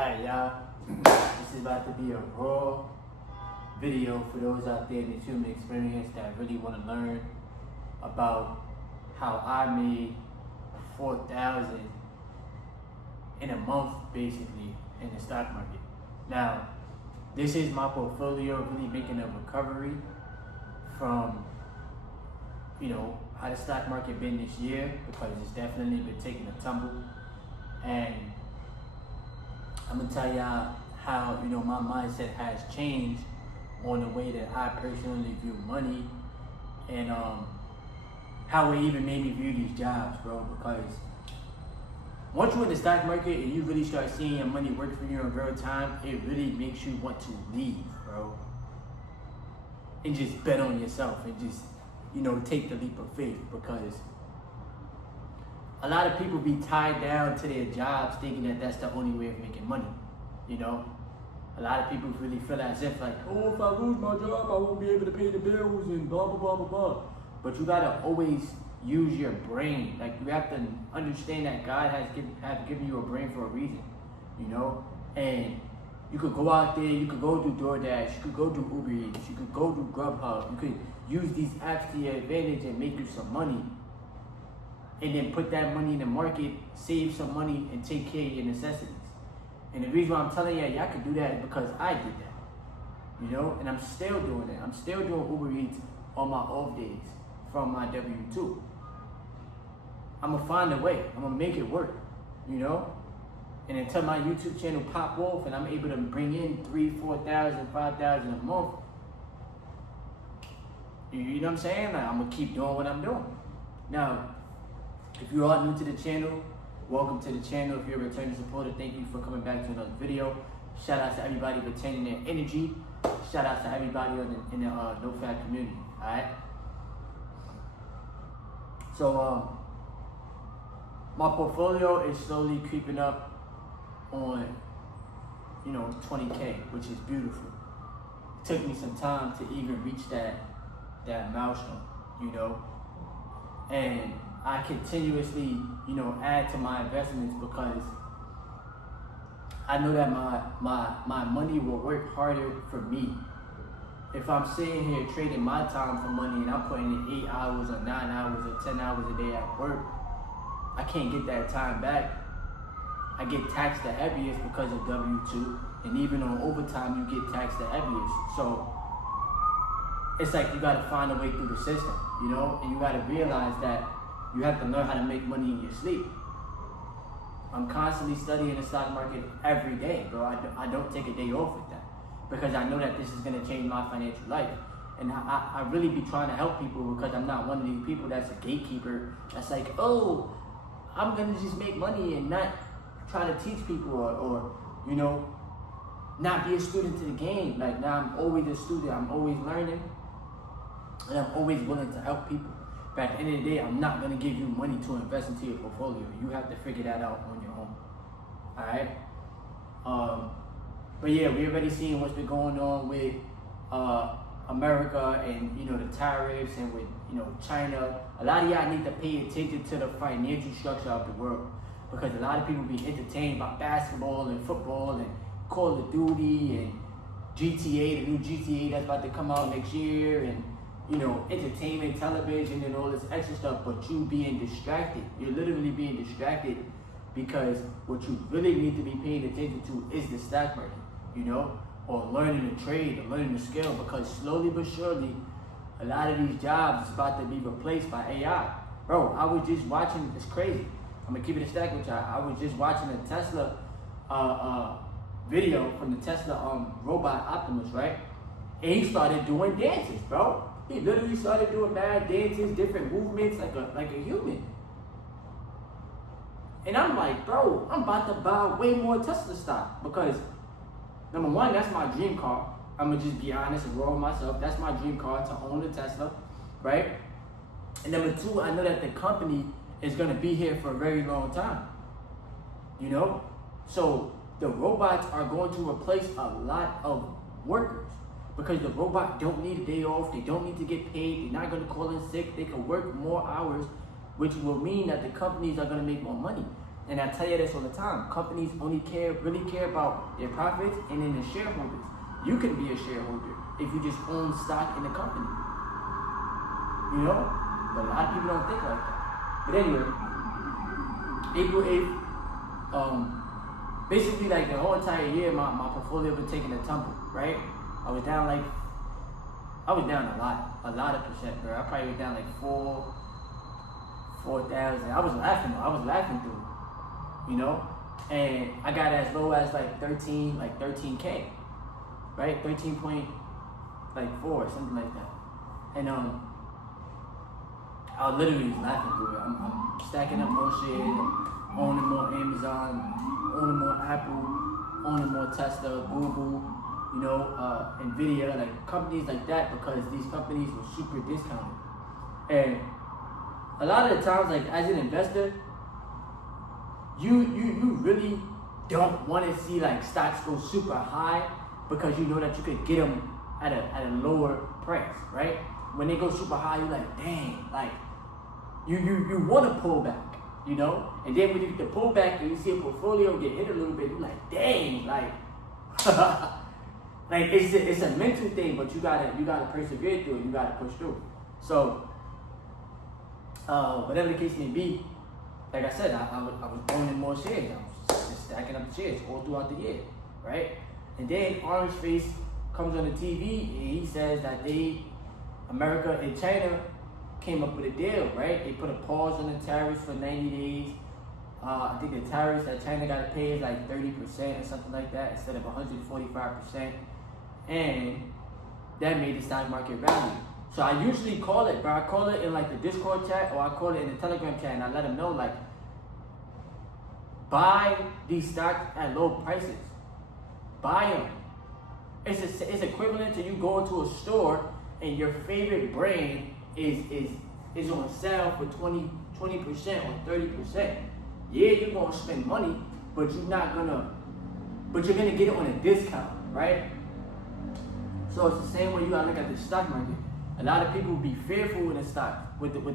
Alright, y'all. This is about to be a raw video for those out there in the human experience that really want to learn about how I made 4,000 in a month, basically, in the stock market. Now, this is my portfolio, really making a recovery from, how the stock market been this year, because it's definitely been taking a tumble. And I'm gonna tell y'all how, my mindset has changed on the way that I personally view money, and how it even made me view these jobs, bro. Because once you're in the stock market and you really start seeing your money work for you in real time, it really makes you want to leave, bro. And just bet on yourself and just, take the leap of faith, because a lot of people be tied down to their jobs thinking that that's the only way of making money, A lot of people really feel as if like, oh, if I lose my job, I won't be able to pay the bills and blah, blah, blah, blah, blah. But you gotta always use your brain. Like, you have to understand that God has given you a brain for a reason, And you could go out there, you could go do DoorDash, you could go do Uber Eats, you could go do Grubhub, you could use these apps to your advantage and make you some money. And then put that money in the market, save some money, and take care of your necessities. And the reason why I'm telling y'all could do that is because I did that, And I'm still doing it. I'm still doing Uber Eats on my off days from my W-2. I'm gonna find a way. I'm gonna make it work, And until my YouTube channel pop off and I'm able to bring in 3,000, 4,000, 5,000 a month, you know what I'm saying? Like, I'm gonna keep doing what I'm doing. Now, if you are new to the channel, welcome to the channel. If you're a returning supporter, thank you for coming back to another video. Shout out to everybody retaining their energy. Shout out to everybody in the NoFap community, alright? So, my portfolio is slowly creeping up on, 20K, which is beautiful. It took me some time to even reach that milestone, And I continuously, add to my investments, because I know that my money will work harder for me. If I'm sitting here trading my time for money and I'm putting in 8 hours or 9 hours or 10 hours a day at work, I can't get that time back. I get taxed the heaviest because of W-2, and even on overtime you get taxed the heaviest. So it's like you gotta find a way through the system, and you gotta realize that you have to learn how to make money in your sleep. I'm constantly studying the stock market every day, bro. I don't take a day off with that, because I know that this is gonna change my financial life. And I really be trying to help people, because I'm not one of these people that's a gatekeeper, that's like, oh, I'm gonna just make money and not try to teach people or not be a student to the game. Like, now I'm always a student, I'm always learning, and I'm always willing to help people. But at the end of the day, I'm not gonna give you money to invest into your portfolio. You have to figure that out on your own. Alright? But yeah, we already seen what's been going on with America and the tariffs, and with China. A lot of y'all need to pay attention to the financial structure of the world, because a lot of people be entertained by basketball and football and Call of Duty and GTA, the new GTA that's about to come out next year, and entertainment, television, and all this extra stuff. But you being distracted, you're literally being distracted, because what you really need to be paying attention to is the stock market, or learning the trade, or learning the skill, because slowly but surely, a lot of these jobs is about to be replaced by AI. Bro, I was just watching, it's crazy. I'm gonna keep it a stack with y'all. I was just watching a Tesla video from the Tesla robot Optimus, right? And he started doing dances, bro. He literally started doing mad dances, different movements, like a human. And I'm like, bro, I'm about to buy way more Tesla stock, because number one, that's my dream car. I'm gonna just be honest and raw with myself. That's my dream car, to own a Tesla, right? And number two, I know that the company is gonna be here for a very long time, So the robots are going to replace a lot of workers, because the robot don't need a day off, they don't need to get paid, they're not gonna call in sick, they can work more hours, which will mean that the companies are gonna make more money. And I tell you this all the time. Companies only really care about their profits and then the shareholders. You can be a shareholder if you just own stock in the company. You know? But a lot of people don't think like that. But anyway, April 8th, basically like the whole entire year, my portfolio been taking a tumble, right? I was down a lot of percent, bro. I probably was down like 4,000. I was laughing through it, you know? And I got as low as like 13K, right? 13.4, something like that. And I was literally laughing through it. I'm stacking up more shares, I'm owning more Amazon, owning more Apple, owning more Tesla, Google, you know, Nvidia, like companies like that, because these companies were super discounted. And a lot of the times, like as an investor, you really don't want to see like stocks go super high, because you know that you could get them at a lower price, right? When they go super high, you're like, dang, like you want to pull back, you know? And then when you get the pullback and you see a portfolio get hit a little bit, you're like, dang, like like it's a mental thing, but you gotta persevere through it, you gotta push through. So whatever the case may be, like I said, I was owning more shares. I was just stacking up the shares all throughout the year, right? And then Orange Face comes on the TV and he says that America and China came up with a deal, right? They put a pause on the tariffs for 90 days. I think the tariffs that China got to pay is like 30% or something like that instead of 145%. And that made the stock market rally. So I usually call it, bro. I call it in like the Discord chat, or I call it in the Telegram chat, and I let them know, like, buy these stocks at low prices. Buy them. It's equivalent to you going to a store and your favorite brand is on sale for 20% or 30%. Yeah, you're gonna spend money, but you're gonna get it on a discount, right? So it's the same way you gotta look at the stock market. A lot of people be fearful with the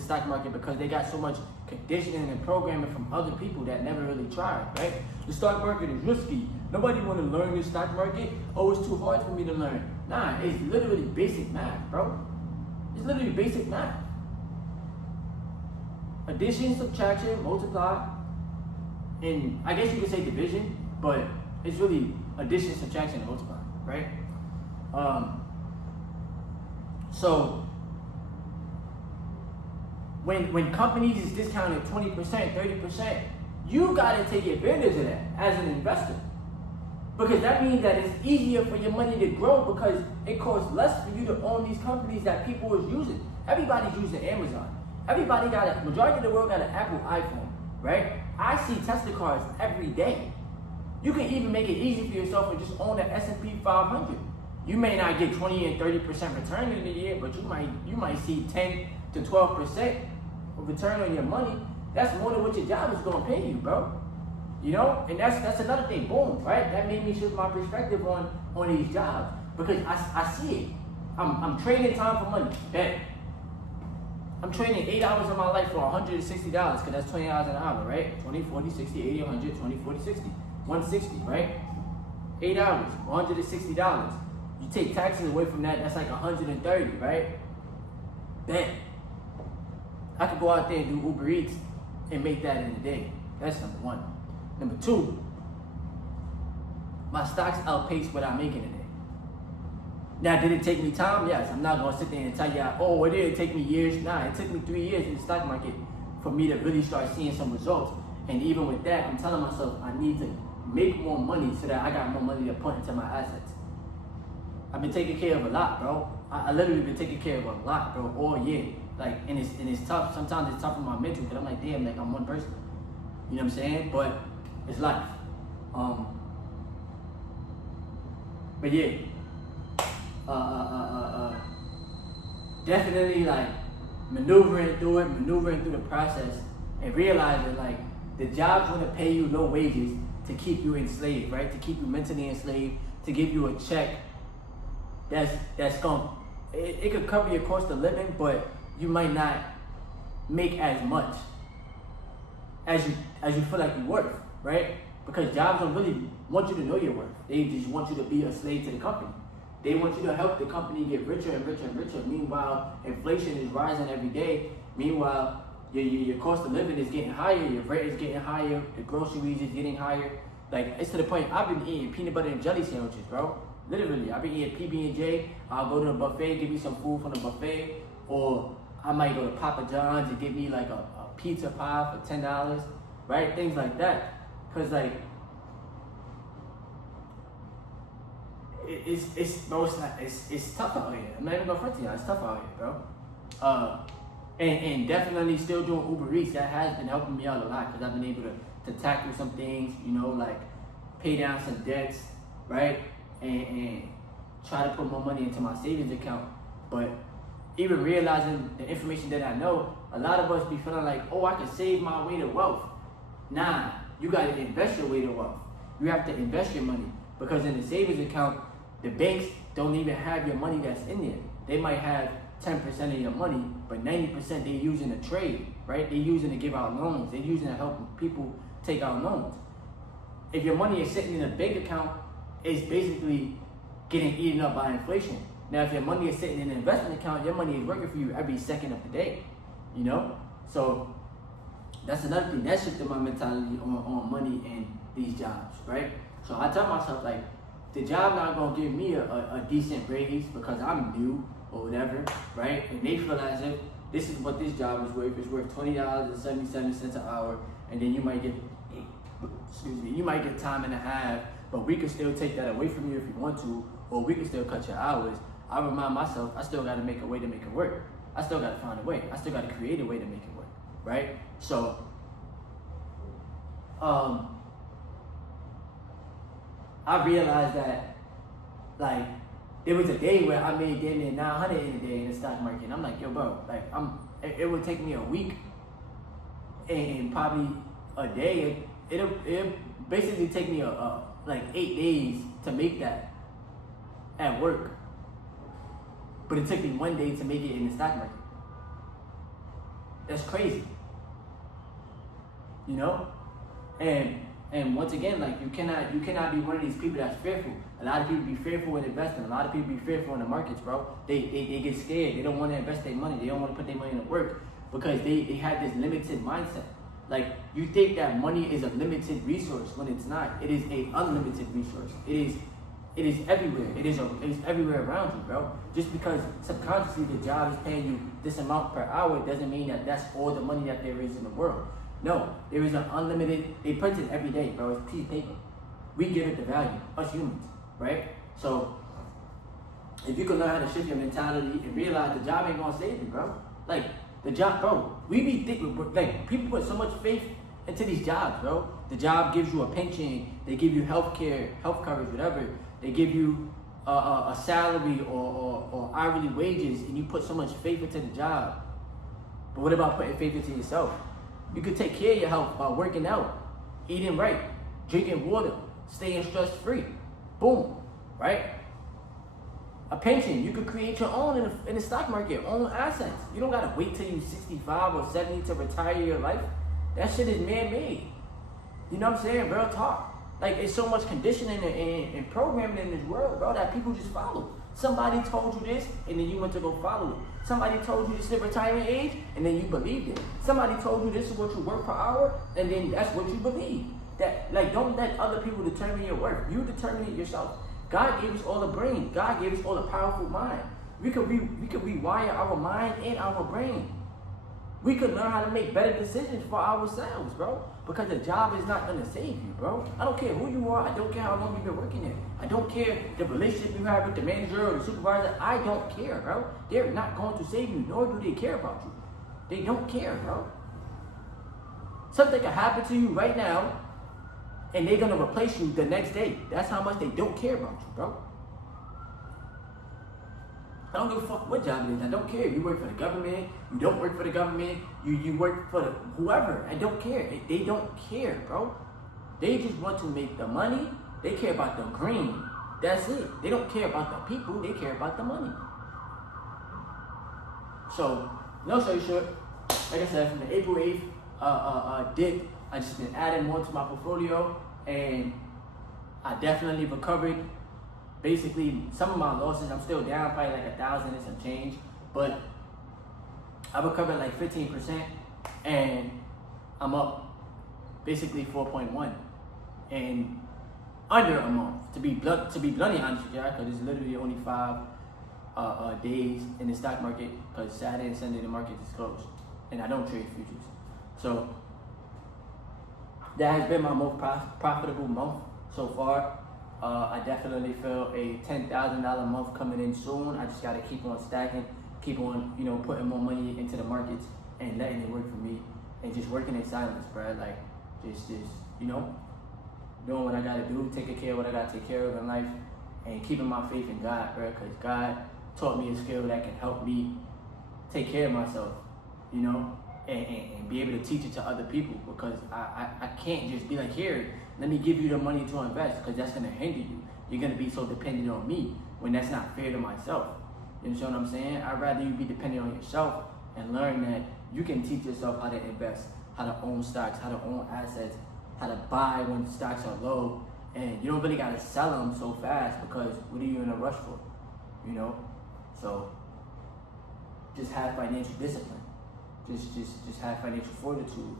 stock market because they got so much conditioning and programming from other people that never really tried, right? The stock market is risky. Nobody want to learn the stock market. Oh, it's too hard for me to learn. Nah, it's literally basic math, bro. It's literally basic math. Addition, subtraction, multiply, and I guess you could say division, but it's really addition, subtraction, and multiply, right? So when companies is discounted 20%, 30%, you gotta take advantage of that as an investor. Because that means that it's easier for your money to grow, because it costs less for you to own these companies that people is using. Everybody's using Amazon. Majority of the world got an Apple iPhone, right? I see Tesla cars every day. You can even make it easy for yourself and just own the S&P 500. You may not get 20 and 30% return in a year, but you might see 10 to 12% of return on your money. That's more than what your job is gonna pay you, bro. You know, and that's another thing. Boom, right? That made me shift my perspective on these jobs, because I see it. I'm trading time for money. Bet. I'm trading 8 hours of my life for $160, because that's $20 an hour, right? 20, 40, 60, 80, 100, 20, 40, 60. 160, right? 8 hours, $160. You take taxes away from that, that's like 130, right? Bet. I could go out there and do Uber Eats and make that in a day. That's number one. Number two, my stocks outpace what I make in a day. Now, did it take me time? Yes. I'm not going to sit there and tell you, oh, it didn't take me years. Nah, it took me 3 years in the stock market for me to really start seeing some results. And even with that, I'm telling myself I need to make more money so that I got more money to put into my assets. I've been taking care of a lot, bro. I literally been taking care of a lot, bro, all year. Like, and it's tough. Sometimes it's tough on my mental, because I'm like, damn, like I'm one person. You know what I'm saying? But it's life. But yeah. Definitely like maneuvering through the process, and realizing like the job's gonna pay you low wages to keep you enslaved, right? To keep you mentally enslaved, to give you a check that's gonna, it could cover your cost of living, but you might not make as much as you feel like you're worth, right? Because jobs don't really want you to know your worth. They just want you to be a slave to the company. They want you to help the company get richer and richer and richer. Meanwhile, inflation is rising every day. Meanwhile, your cost of living is getting higher, your rent is getting higher, the groceries is getting higher. Like, it's to the point, I've been eating peanut butter and jelly sandwiches, bro. Literally, I've been eating PB&J. I'll go to the buffet, give me some food from the buffet, or I might go to Papa John's and get me like a pizza pie for $10, right? Things like that. Cause like, it's tough out here. I'm not even gonna front to y'all. It's tough out here, bro. And definitely still doing Uber Eats. That has been helping me out a lot because I've been able to tackle some things, you know, like pay down some debts, right? And try to put more money into my savings account. But even realizing the information that I know, a lot of us be feeling like, oh, I can save my way to wealth. Nah, you gotta invest your way to wealth. You have to invest your money because in the savings account, the banks don't even have your money that's in there. They might have 10% of your money, but 90% they're using to trade, right? They're using to give out loans. They're using to help people take out loans. If your money is sitting in a bank account, it's basically getting eaten up by inflation. Now, if your money is sitting in an investment account, your money is working for you every second of the day, you know? So that's another thing. That shifted my mentality on money and these jobs, right? So I tell myself, like, the job not gonna give me a decent raise because I'm new or whatever, right? And they feel as if this is what this job is worth. It's worth $20.77 an hour, and then you might get, you might get time and a half, but we can still take that away from you if you want to, or we can still cut your hours. I remind myself, I still gotta make a way to make it work. I still gotta find a way. I still gotta create a way to make it work, right? So, I realized that, like, there was a day where I made damn near 900 in a day in the stock market. And I'm like, yo, bro, like, it would take me a week and probably a day. It'll basically take me like 8 days to make that at work. But it took me 1 day to make it in the stock market. That's crazy. You know? And once again, like, you cannot be one of these people that's fearful. A lot of people be fearful in investing. A lot of people be fearful in the markets, bro. They get scared. They don't want to invest their money. They don't want to put their money into work because they have this limited mindset. Like, you think that money is a limited resource when it's not. It is a unlimited resource. It is everywhere. It is everywhere around you, bro. Just because subconsciously the job is paying you this amount per hour doesn't mean that that's all the money that there is in the world. No, there is an unlimited, they print it every day, bro. It's a piece of paper. We give it the value, us humans, right? So, if you can learn how to shift your mentality and realize the job ain't gonna save you, bro. Like, the job, bro, we be thinking, like, people put so much faith into these jobs, bro. The job gives you a pension, they give you health care, health coverage, whatever. They give you a salary or hourly wages, and you put so much faith into the job. But what about putting faith into yourself? You can take care of your health by working out, eating right, drinking water, staying stress-free. Boom, right? A pension, you could create your own in the stock market, own assets. You don't gotta wait till you're 65 or 70 to retire your life. That shit is man-made. You know what I'm saying? Real talk. Like, it's so much conditioning and programming in this world, bro, that people just follow. Somebody told you this, and then you went to go follow it. Somebody told you this is the retirement age, and then you believed it. Somebody told you this is what you work per hour, and then that's what you believe. That, like, don't let other people determine your worth. You determine it yourself. God gave us all a brain. God gave us all a powerful mind. We could rewire our mind and our brain. We could learn how to make better decisions for ourselves, bro. Because the job is not gonna save you, bro. I don't care who you are. I don't care how long you've been working there. I don't care the relationship you have with the manager or the supervisor. I don't care, bro. They're not going to save you, nor do they care about you. They don't care, bro. Something can happen to you right now, and they're gonna replace you the next day. That's how much they don't care about you, bro. I don't give a fuck what job it is. I don't care. You work for the government. You don't work for the government. You work for whoever. I don't care. They don't care, bro. They just want to make the money. They care about the green. That's it. They don't care about the people. They care about the money. So, no story short, like I said, from the April 8th dip I just been adding more to my portfolio, and I definitely recovered. Basically, some of my losses, I'm still down probably like 1,000 and some change, but I recovered like 15%, and I'm up basically 4.1 in under a month. To be bluntly honest with you, because it's literally only 5 days in the stock market, because Saturday and Sunday the market is closed, and I don't trade futures. So that has been my most profitable month so far. I definitely feel a $10,000 month coming in soon. I just gotta keep on stacking, keep on, putting more money into the markets and letting it work for me, and just working in silence, bro. Like, just doing what I gotta do, taking care of what I gotta take care of in life, and keeping my faith in God, bro. Because God taught me a skill that can help me take care of myself, and be able to teach it to other people. Because I can't just be like, here, let me give you the money to invest, because that's gonna hinder you. You're gonna be so dependent on me when that's not fair to myself. You understand what I'm saying? I'd rather you be dependent on yourself and learn that you can teach yourself how to invest, how to own stocks, how to own assets, how to buy when stocks are low, and you don't really gotta sell them so fast, because what are you in a rush for? So just have financial discipline. Just have financial fortitude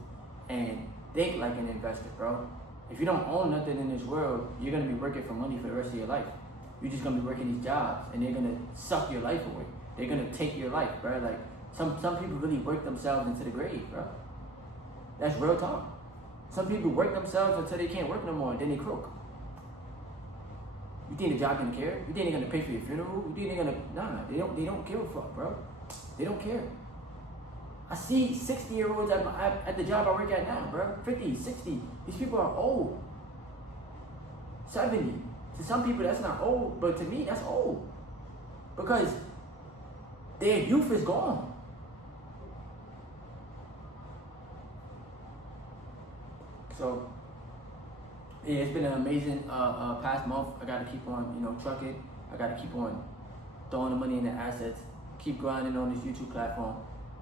and think like an investor, bro. If you don't own nothing in this world, you're gonna be working for money for the rest of your life. You're just gonna be working these jobs, and they're gonna suck your life away. They're gonna take your life, bro. Like some people really work themselves into the grave, bro. That's real talk. Some people work themselves until they can't work no more, and then they croak. You think the job gonna care? You think they're gonna pay for your funeral? You think they're gonna? Nah, they don't give a fuck, bro. They don't care. I see 60-year-olds at the job I work at now, bro. 50, 60. These people are old. 70. To some people, that's not old, but to me, that's old. Because their youth is gone. So, yeah, it's been an amazing past month. I gotta keep on, trucking. I gotta keep on throwing the money in the assets. Keep grinding on this YouTube platform.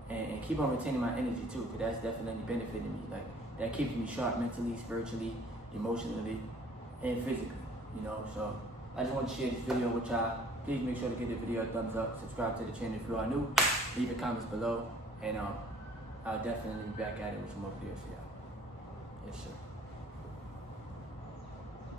And keep on retaining my energy too, because that's definitely benefiting me. Like, that keeps me sharp mentally, spiritually, emotionally, and physically, So I just want to share this video with y'all. Please make sure to give the video a thumbs up, subscribe to the channel if you are new, leave your comments below, and I'll definitely be back at it with some more videos for y'all. Yes, sir.